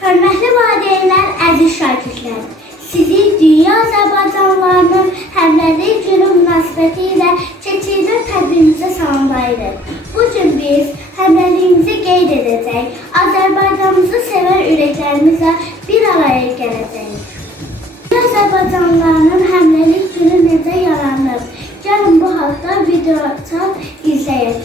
Hörmətli valideynlər, əziz şagirdlər, sizi Dünya Azərbaycanlılarının Həmrəylik Günü münasibətilə keçirilən tədbirimizə salamlayırıq. Bu gün biz həmrəyliyimizi qeyd edəcək, Azərbaycanımızı sevən ürəklərimizlə bir araya gələcəyik. Dünya Azərbaycanlılarının Həmrəylik Günü necə yaranıb? Gəlin bu haqda videoçat izləyək.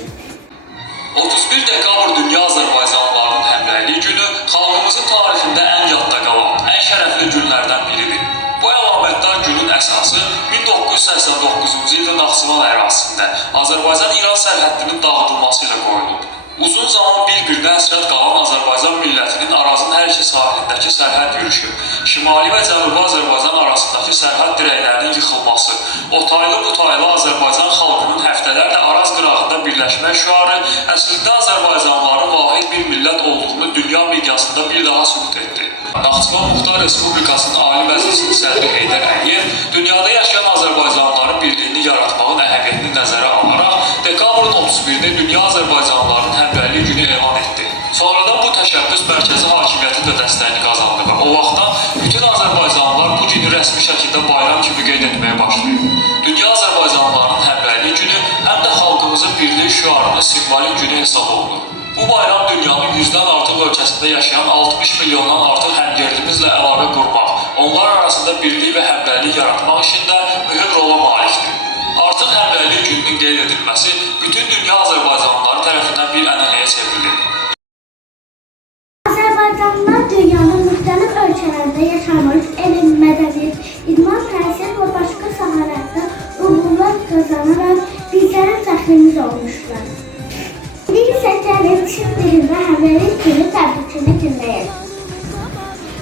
31 dekabr Dünya Azərbaycanlılarının Həmrəylik Günü xalqımızın tarixində ən yadda qalan, ən şərəfli günlərdən biridir. Bu əlamətdar günün əsası 1989-cu ilin Naxçıvan ərazisində Azərbaycan-İran sərhəddinin dağıdılması ilə qoyulub. Uzun zaman bir-birinə həsrət qalan Azərbaycan millətinin Arazın hər iki sahilindəki sərhəd yürüşü, Şimali və Cənubi Azərbaycan arasındakı sərhəd dirəklərinin yıxılması, otaylı-butaylı Azərbaycan xalqının həftələrlə Araz qırağında birləşmək şüarı əslində Azərbaycanlıların vahid bir millət olduğunu dünya miqyasında bir daha sübut etdi. Naxçıvan Muxtar Respublikasının Ali Məclisinin sədri Heydər Əliyev dünyada yaşayan Azərbaycanlıların birliyini yaratmağın əhəmiyyətini nəzərə alaraq dekabrın 31-də Dünya Azərbaycanlılarının Həmrəylik Günü elan etdi. Sonradan bu təşəbbüs mərkəzi hakimiyyətin də dəstəyini qazandı və o vaxtdan bütün Azərbaycanlılar bu günü rəsmi şəkildə bayram kimi qeyd etməyə başlayıb. Dünya Azərbaycanlılarının Həmrəylik Günü həm də xalqımızın birlik şüarının simvolik günü hesab olunur. Bu bayram dünyanın 100-dən artıq ölkəsində yaşayan 60 milyondan artıq həmyerlimizlə əlaqə qurmaq, onlar arasında birlik və həmrəylik yaratmaq işində mühüm rola malikdir. Artıq Həmrəylik Gününün qeyd edilməsi bütün dünya Azərbaycanlıları tərəfindən bir ənənəyə çevrilir. Azərbaycanlılar dünyanın müxtəlif ölkələrində yaşamış, elm, mədəniyyət, idman, təhsil və başqa sahələrdə uğurlar qazanaraq bizlərin fəxrimiz olmuşlar. İndi isə gəlin Çin dilində Həmrəylik Günü təbrikini dinləyək.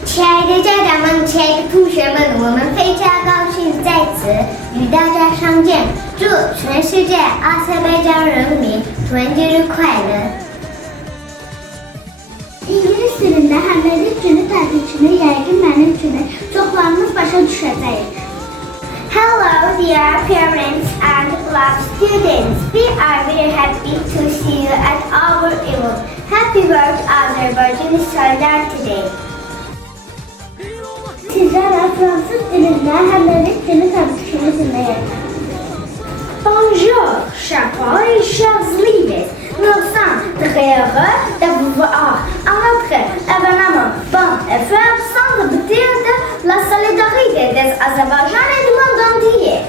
亲爱的家长们，亲爱的同学们，我们非常高兴在此与大家相见。祝全世界阿塞拜疆人民团结日快乐！ İngilis dilində Həmrəylik Günü təbrikini yəqin mənim kimi çoxlarınız başa düşəcəyik. Hello, dear parents and class students. We are very happy to see you at our event. Happy World Azerbaijan Solidarity Day. Sizlərlə fransız dilində Həmrəylik Günü təbrikini dinləyək. Bonjour, chers parents et chers leaders. Nous sommes très heureux de vous voir à notre événement bon et faire sans douter de la solidarité des Azerbaycan et du monde entier.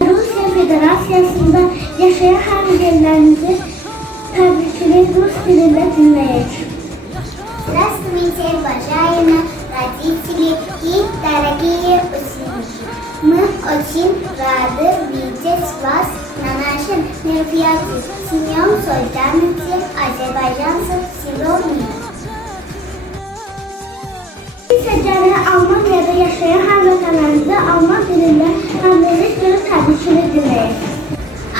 Rusiya Federasiyasında yaşayan həmyerlərimizi təbrikini rus dilində dinləyək. Здравствуйте, уважаемые родители и дорогие ученики. Мы очень рады видеть вас на нашем мероприятии. С Днем солидарности азербайджанцев всего мира. İsə gəlin Almaniyada yaşayan həmvətənlərimizə Alman dilində Həmrəylik Günü təbrikini dinləyək.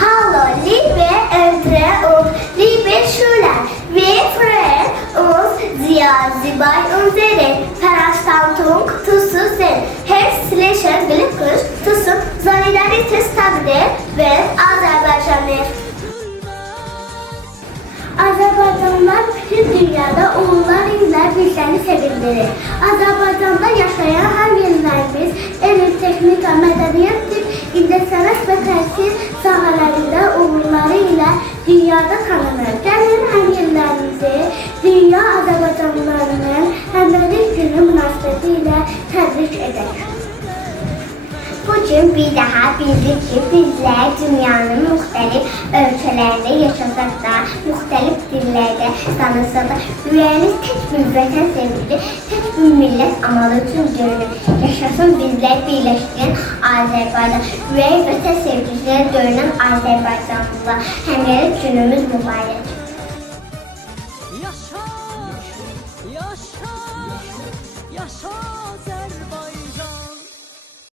Hallo, liebe Eltern und liebe Schüler, wir freuen uns sehr, Sie bei unserer Veranstaltung zu sehen. Herzlichen Glückwunsch zum Solidaritätstag ve Azerbaycan'ı. Azərbaycanlılar bütün dünyada uğurlar ilə bizləri sevindirir. Azərbaycanda yaşayan həmyerlilərimiz elm, texnika, mədəniyyət, incəsənət və təhsil sahələrində uğurları ilə dünyada tanınır. Gəlin həmyerlilərimizi Dünya Azərbaycanlılarının Həmrəylik Günü münasibəti ilə təbrik edək. Bugün bir daha bildik ki bizler dünyanın muhtelif ölçülerde yaşasak da, muhtelif dillerde danışsak da, yüreğimiz tek bir vətən sevgili, tek bir millet amalı için görünür. Yaşasın bizler birleştiren Azerbaycan, yüreği vətən sevgilisine dönən Azerbaycanlılar. Həmrəylik günümüz mübarək. Yaşa, yaşa, yaşa.